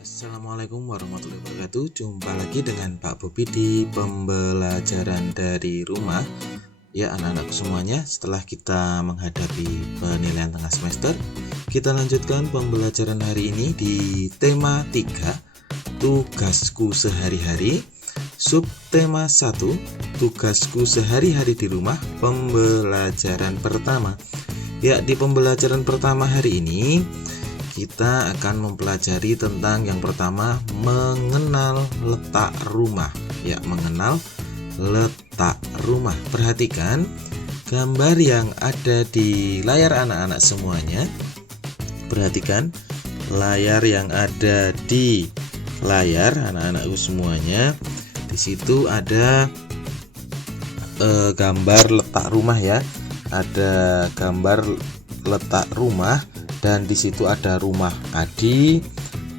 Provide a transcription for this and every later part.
Assalamualaikum warahmatullahi wabarakatuh. Jumpa lagi dengan Pak Bobi di pembelajaran dari rumah. Ya anak-anak semuanya, setelah kita menghadapi penilaian tengah semester, kita lanjutkan pembelajaran hari ini di tema 3, tugasku sehari-hari. Subtema 1, tugasku sehari-hari di rumah, pembelajaran pertama. Ya, di pembelajaran pertama hari ini kita akan mempelajari tentang yang pertama, mengenal letak rumah. Ya, mengenal letak rumah. Perhatikan gambar yang ada di layar anak-anak semuanya. Perhatikan layar yang ada di layar anak-anakku semuanya. Di situ ada gambar letak rumah ya. Ada gambar letak rumah. Dan di situ ada rumah Adi,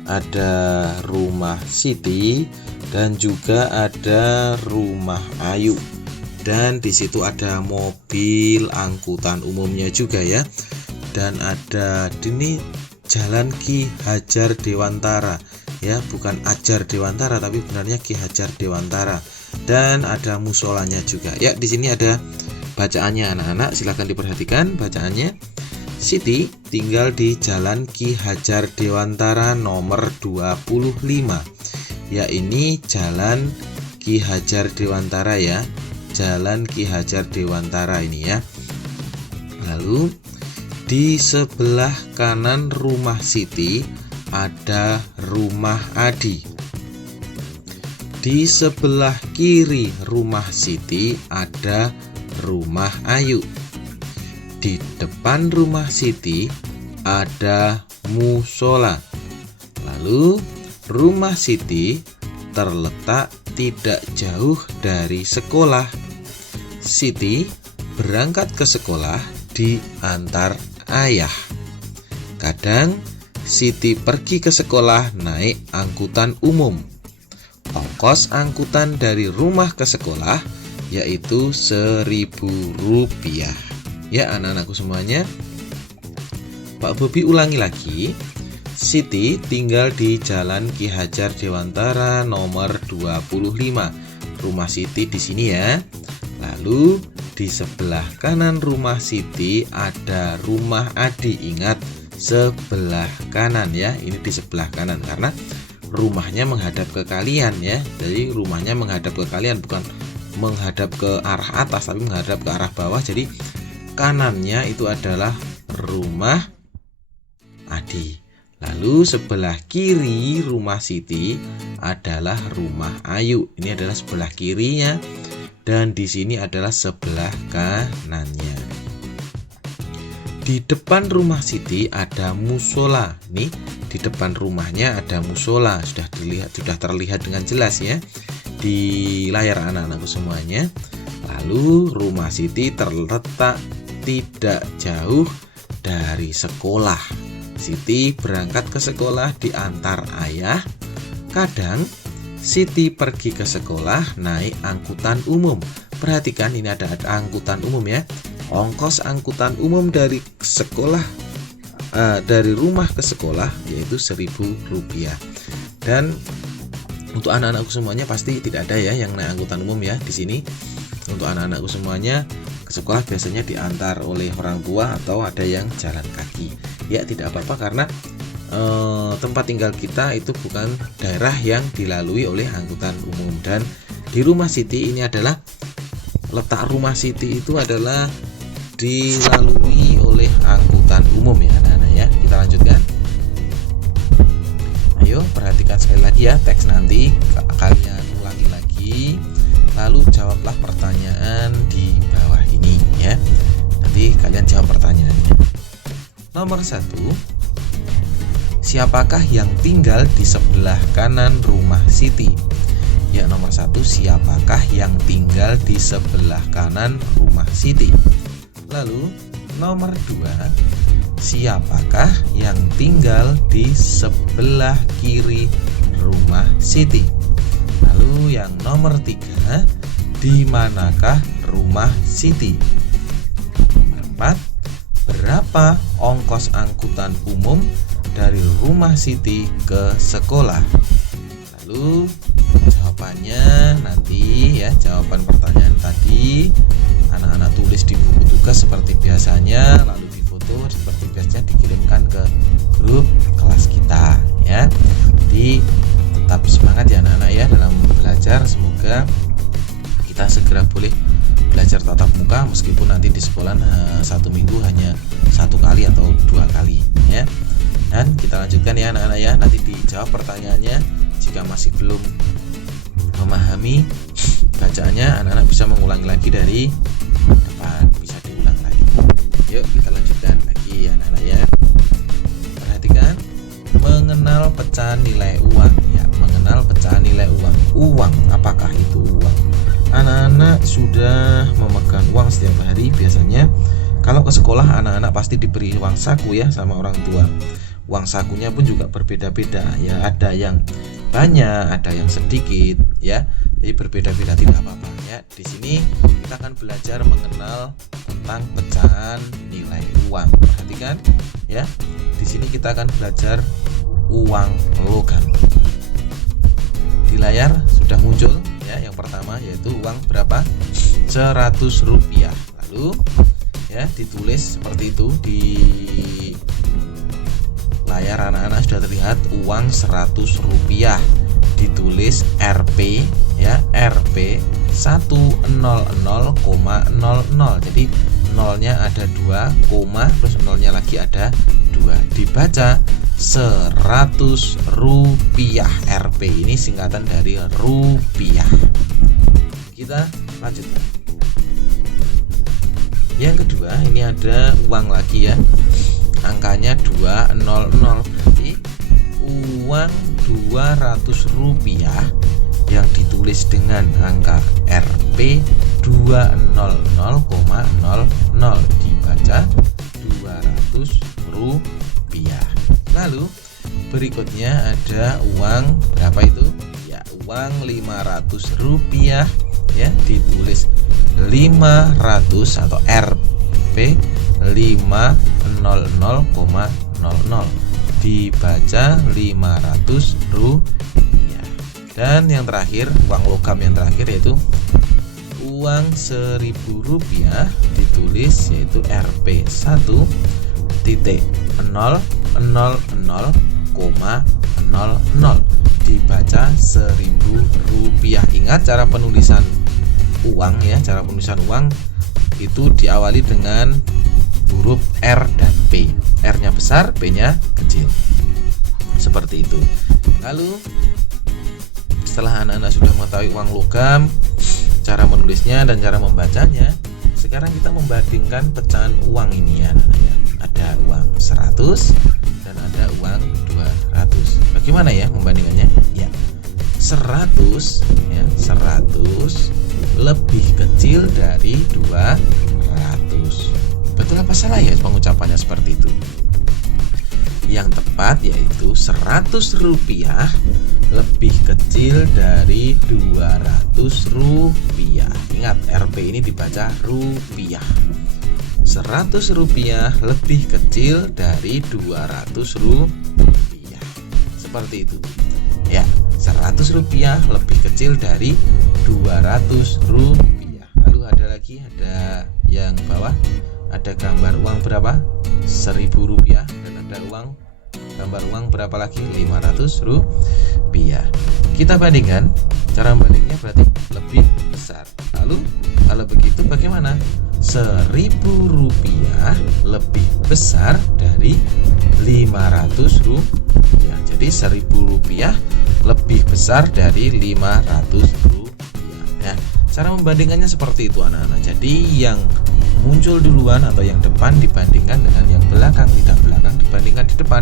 ada rumah Siti, dan juga ada rumah Ayu. Dan di situ ada mobil angkutan umumnya juga ya. Dan ada ini Jalan Ki Hajar Dewantara ya, bukan Ajar Dewantara tapi benarnya Ki Hajar Dewantara. Dan ada musolanya juga. Ya, di sini ada bacaannya anak-anak, silakan diperhatikan bacaannya. Siti tinggal di Jalan Ki Hajar Dewantara nomor 25. Ya, ini Jalan Ki Hajar Dewantara ya. Jalan Ki Hajar Dewantara ini ya. Lalu di sebelah kanan rumah Siti ada rumah Adi. Di sebelah kiri rumah Siti ada rumah Ayu. Di depan rumah Siti ada musola. Lalu rumah Siti terletak tidak jauh dari sekolah. Siti berangkat ke sekolah diantar ayah. Kadang Siti pergi ke sekolah naik angkutan umum. Ongkos angkutan dari rumah ke sekolah yaitu Rp1.000. Ya anak-anakku semuanya, Pak Bobi ulangi lagi. Siti tinggal di Jalan Ki Hajar Dewantara nomor 25. Rumah Siti di sini ya. Lalu di sebelah kanan rumah Siti ada rumah Adi. Ingat, sebelah kanan ya. Ini di sebelah kanan karena rumahnya menghadap ke kalian ya. Jadi rumahnya menghadap ke kalian, bukan menghadap ke arah atas tapi menghadap ke arah bawah. Jadi kanannya itu adalah rumah Adi. Lalu sebelah kiri rumah Siti adalah rumah Ayu. Ini adalah sebelah kirinya dan di sini adalah sebelah kanannya. Di depan rumah Siti ada musola. Nih, di depan rumahnya ada musola. Sudah terlihat dengan jelas ya di layar anak-anakku semuanya. Lalu rumah Siti terletak tidak jauh dari sekolah. Siti berangkat ke sekolah diantar ayah. Kadang Siti pergi ke sekolah naik angkutan umum. Perhatikan ini ada angkutan umum ya. Ongkos angkutan umum dari sekolah dari rumah ke sekolah yaitu Rp1.000. Dan untuk anak-anakku semuanya pasti tidak ada ya yang naik angkutan umum ya di sini. Untuk anak-anakku semuanya ke sekolah biasanya diantar oleh orang tua atau ada yang jalan kaki. Ya, tidak apa-apa karena tempat tinggal kita itu bukan daerah yang dilalui oleh angkutan umum. Dan di rumah Siti ini adalah letak rumah Siti itu adalah dilalui oleh angkutan umum ya anak-anak ya. Kita lanjutkan. Ayo perhatikan sekali lagi ya teks nanti, kalian ulangi lagi. Lalu jawablah pertanyaan di bawah ini ya. Nanti kalian jawab pertanyaannya. Nomor 1, siapakah yang tinggal di sebelah kanan rumah Siti? Ya, nomor 1, siapakah yang tinggal di sebelah kanan rumah Siti? Lalu nomor 2, siapakah yang tinggal di sebelah kiri rumah Siti? Lalu yang nomor 3, di manakah rumah Siti? Nomor 4, berapa ongkos angkutan umum dari rumah Siti ke sekolah? Lalu jawabannya nanti ya, jawaban pertanyaan tadi anak-anak tulis di buku tugas seperti biasanya, lalu difoto seperti biasanya, dikirimkan ke grup kelas kita ya. Jadi tetap semangat ya anak-anak ya dalam belajar. Semoga kita segera boleh belajar tatap muka, meskipun nanti di sekolah 1 minggu hanya 1 kali atau 2 kali ya. Dan kita lanjutkan ya anak-anak ya, nanti dijawab pertanyaannya. Jika masih belum memahami bacaannya, anak-anak bisa mengulangi lagi dari depan, bisa diulang lagi. Yuk kita lanjutkan lagi ya anak-anak ya. Perhatikan, mengenal pecahan nilai uang ya, mengenal pecahan nilai uang. Uang, apakah itu uang? Anak-anak sudah memegang uang setiap hari. Biasanya kalau ke sekolah anak-anak pasti diberi uang saku ya sama orang tua. Uang sakunya pun juga berbeda-beda ya, ada yang banyak, ada yang sedikit ya. Jadi berbeda-beda, tidak apa-apa ya. Di sini kita akan belajar mengenal tentang pecahan nilai uang. Perhatikan ya. Di sini kita akan belajar uang logam. Di layar sudah muncul ya, yang pertama yaitu uang berapa? 100 rupiah. Lalu ya ditulis seperti itu di layar anak-anak sudah terlihat uang 100 rupiah, ditulis Rp ya, Rp 100,00. Jadi nolnya ada 2, koma terus nolnya lagi ada 2, dibaca 100 rupiah. Rp ini singkatan dari rupiah. Kita lanjutkan. Yang kedua, ini ada uang lagi ya, angkanya 200, berarti uang 200 rupiah yang ditulis dengan angka Rp 200,00, dibaca 200 rupiah. Lalu berikutnya ada uang berapa itu? Ya, uang 500 rupiah ya, ditulis 500 atau Rp 500,00, dibaca 500 rupiah. Dan yang terakhir, uang logam yang terakhir yaitu uang 1.000 rupiah, ditulis yaitu Rp 1,000,00, dibaca 1.000 rupiah. Ingat cara penulisan uang ya, cara penulisan uang itu diawali dengan huruf R dan P. R-nya besar, P-nya kecil. Seperti itu. Lalu setelah anak-anak sudah mengetahui uang logam, cara menulisnya dan cara membacanya, sekarang kita membandingkan pecahan uang ini ya anak-anak. Ada uang 100 dan ada uang 200. Bagaimana ya membandingannya? Ya. 100 ya, 100 lebih kecil dari 200. Betul apa salah ya pengucapannya seperti itu? Yang tepat yaitu 100 rupiah lebih kecil dari 200 rupiah. Ingat, Rp ini dibaca rupiah. 100 rupiah lebih kecil dari 200 rupiah. Seperti itu ya, 100 rupiah lebih kecil dari 200 rupiah. Lalu ada lagi, ada yang bawah, ada gambar uang berapa? 1.000 rupiah. Dan ada gambar uang berapa lagi? 500 rupiah. Kita bandingkan, cara membandingnya berarti lebih besar. Lalu kalau begitu bagaimana? 1.000 rupiah lebih besar dari 500 rupiah. Jadi 1.000 rupiah lebih besar dari 500 rupiah ya. Cara membandingkannya seperti itu anak-anak. Jadi yang muncul duluan atau yang depan dibandingkan dengan yang belakang, tidak belakang dibandingkan di depan,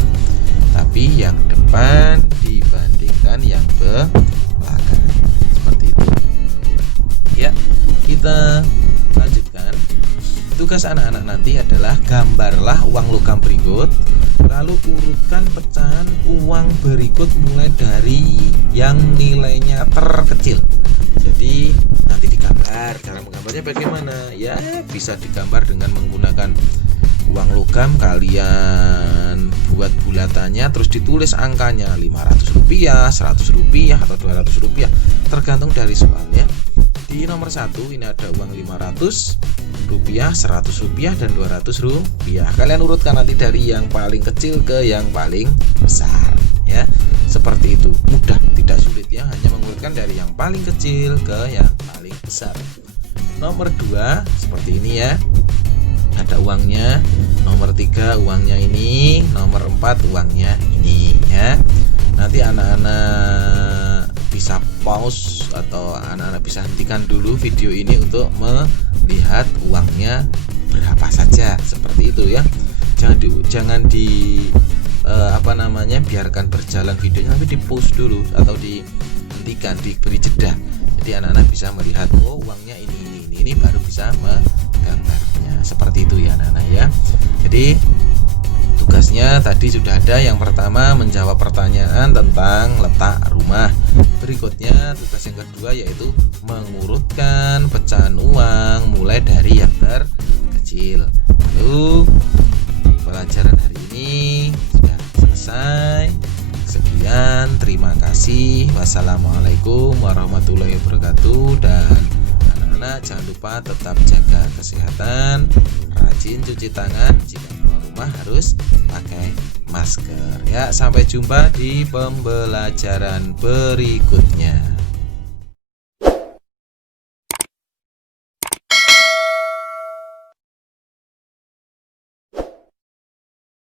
tapi yang depan dibandingkan yang belakang. Seperti itu ya. Kita lanjutkan. Tugas anak-anak nanti adalah gambarlah uang logam berikut, lalu urutkan pecahan uang berikut mulai dari yang nilainya terkecil. Jadi nanti digambar. Cara menggambarnya bagaimana? Ya bisa digambar dengan menggunakan uang logam. Kalian dibuat bulatannya, terus ditulis angkanya Rp500, Rp100, atau Rp200, tergantung dari soalnya. Di nomor 1 ini ada uang Rp500, Rp100, dan Rp200. Kalian urutkan nanti dari yang paling kecil ke yang paling besar ya. Seperti itu, mudah, tidak sulit ya, hanya mengurutkan dari yang paling kecil ke yang paling besar. Nomor 2 seperti ini ya. Ada uangnya. Nomor 3 uangnya ini, nomor 4 uangnya ini ya. Nanti anak-anak bisa pause atau anak-anak bisa hentikan dulu video ini untuk melihat uangnya berapa saja, seperti itu ya. Jangan biarkan berjalan videonya, tapi di pause dulu atau dihentikan, diberi jeda. Jadi anak-anak bisa melihat, oh uangnya ini baru bisa menggambarnya. Seperti itu ya anak-anak ya. Jadi tugasnya tadi sudah ada. Yang pertama menjawab pertanyaan tentang letak rumah. Berikutnya tugas yang kedua yaitu mengurutkan pecahan uang mulai dari yang terkecil. Lalu pelajaran hari ini sudah selesai. Sekian, terima kasih. Wassalamualaikum warahmatullahi wabarakatuh. Dan anak-anak jangan lupa tetap jaga kesehatan, rajin cuci tangan, jika keluar rumah harus pakai masker ya. Sampai jumpa di pembelajaran berikutnya.